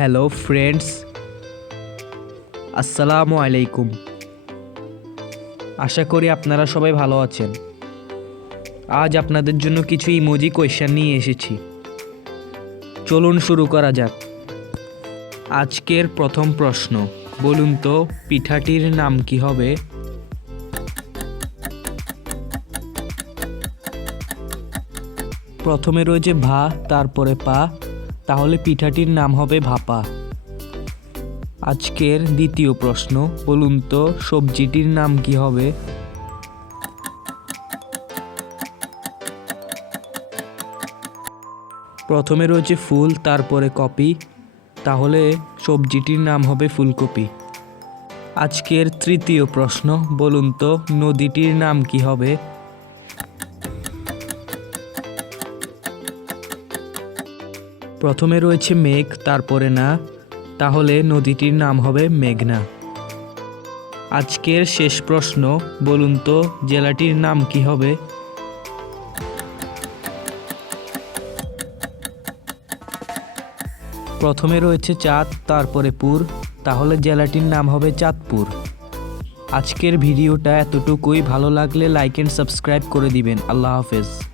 Hello friends, আসসালামু আলাইকুম। আশা করি আপনারা সবাই ভালো আছেন। আজ আপনাদের জন্য কিছু ইমোজি কোয়েশ্চেন নিয়ে এসেছি। চলুন শুরু করা যাক। আজকের প্রথম প্রশ্ন, বলুন তো পিঠাটির নাম কি হবে? প্রথমে রয়েছে ভা, তারপরে পা। তাহলে পিঠাটির নাম হবে ভাপা। আজকের দ্বিতীয় প্রশ্ন, বলুন তো সবজিটির নাম কি হবে? প্রথমে রয়েছে ফুল, তারপরে কপি। তাহলে সবজিটির নাম হবে ফুলকপি। আজকের তৃতীয় প্রশ্ন, বলুন তো নদীটির নাম কি হবে? প্রথমে রয়েছে মেঘ, তারপরে না। তাহলে নদীটির নাম হবে মেঘনা। আজকের শেষ প্রশ্ন, বলুন তো, জেলাটির নাম কি হবে? প্রথমে রয়েছে চাঁদ, তারপরে পুর। তাহলে জেলাটির নাম হবে চাঁদপুর। আজকের ভিডিওটা এতটুকুই। ভালো লাগলে লাইক অ্যান্ড সাবস্ক্রাইব করে দিবেন। আল্লাহ হাফেজ।